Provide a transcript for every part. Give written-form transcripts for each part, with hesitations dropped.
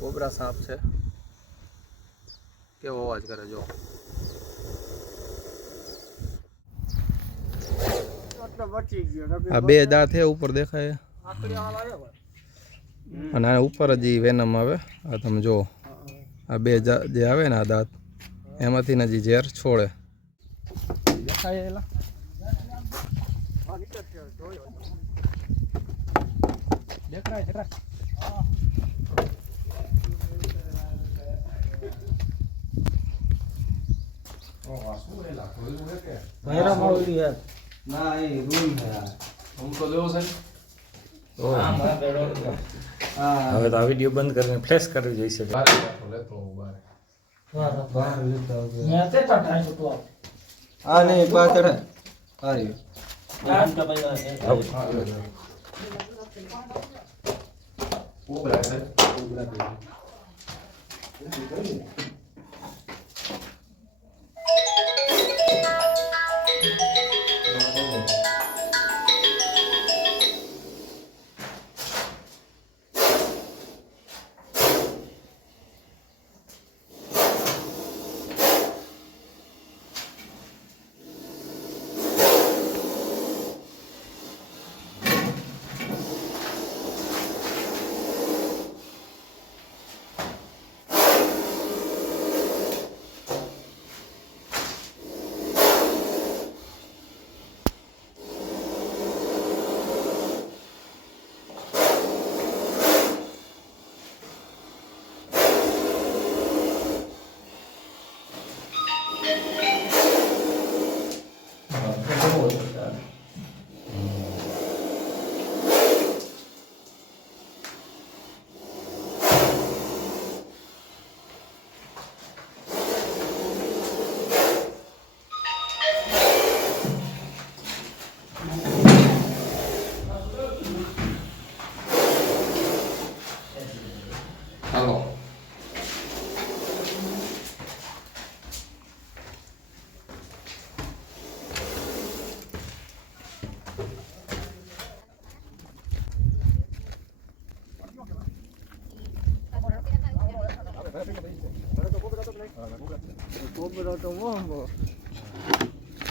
Cobra સાપ છે, કેવો અવાજ કરે જો. આ બે દાંત છે ઉપર દેખાય અને આ ઉપર જ વેનમ આવે. આ તમે જો આ બે જે આવે ને આ દાંત એમાંથી ને ઝેર છોડે. દેખાય એલા દેખાય હવે તો આ વિડીયો બંધ કરીને ફ્લેશ કરવી જોઈશે. આ નહીં પાછળ કોબરો તો મોહો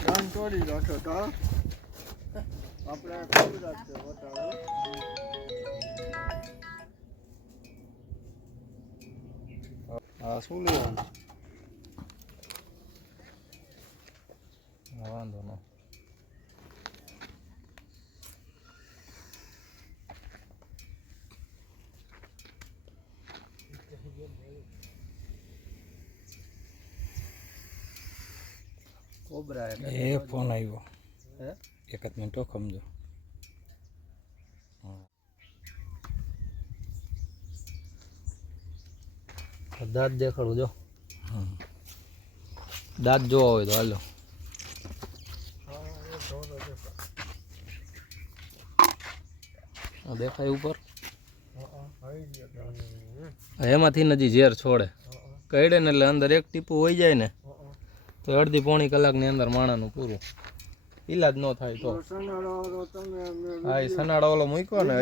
કાન તોડી નાખ્યો તો આપણે કોબરા છે બતાવો. હા શું લેવાનું વાંધો ન કોબરા એ ફોન આવ્યો. એક જ મિનિટ સમજો. દાંત દેખાડું જો. દાંત જોવા હોય તો હાલો. દેખાય ઉપર એમાંથી નજી ઝેર છોડે કઈડે ને એટલે અંદર એક ટીપું હોય જાય ને તો અડધી પોણી કલાકની અંદર માણાનું પૂરું. ઈલાજ ન થાય તો હા એ સનાડો ઓલો મૂક્યો ને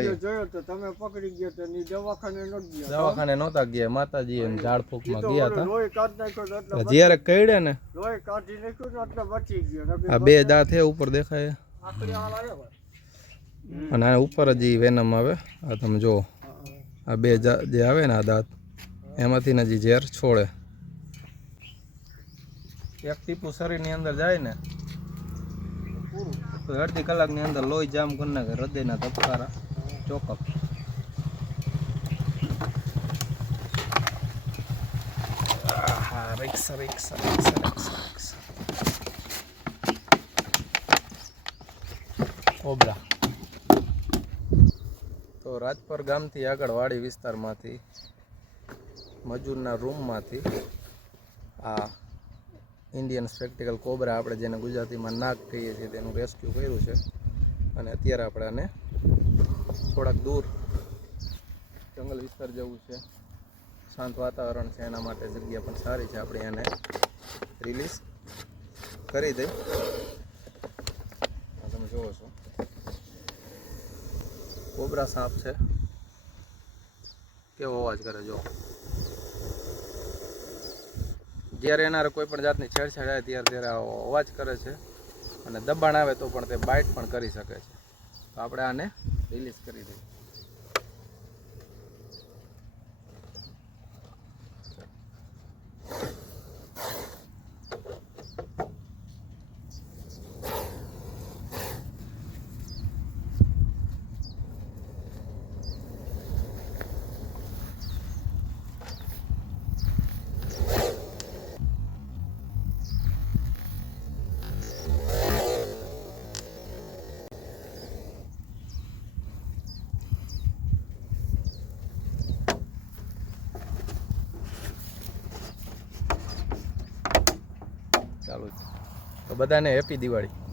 દવાખાને નહોતા ગયા. માતાજી એમ ઝાડ ફૂંકમાં ગયા હતા. જ્યારે કઈડે ને આ બે દાંત છે ઉપર દેખાય અને આ ઉપર જ વેનમ આવે. આ તમે જો આ બે જે આવે ને આ દાંત એમાંથી ને ઝેર છોડે. એક ટીપું શરીરની અંદર જાય ને તો અડધી કલાકની અંદર લોહી જામ કરી નાખે. હૃદયના ધબકારા ચોકઅપ. કોબરા તો રાજપર ગામથી આગળ વાડી વિસ્તારમાંથી મજૂરના રૂમમાંથી આ ઇન્ડિયન સ્પેક્ટિકલ કોબરા આપણે જેને ગુજરાતીમાં નાગ કહીએ છીએ તેનું રેસ્ક્યુ કર્યું છે. અને અત્યારે આપણે આને થોડાક દૂર જંગલ વિસ્તાર જવું છે. શાંત વાતાવરણ છે એના માટે જગ્યા પણ સારી છે. આપણે એને રિલીઝ કરી દઈ. તમે જુઓ છો કોબરા સાપ છે, કેવો અવાજ કરે જો. જ્યારે એના કોઈ પણ જાતની છેડછાડ આવે ત્યારે અવાજ કરે છે અને દબાણ આવે તો પણ તે બાઇટ પણ કરી શકે છે. તો આપણે આને રિલીઝ કરી દઈએ. ચાલુ. તો બધાને હેપી દિવાળી.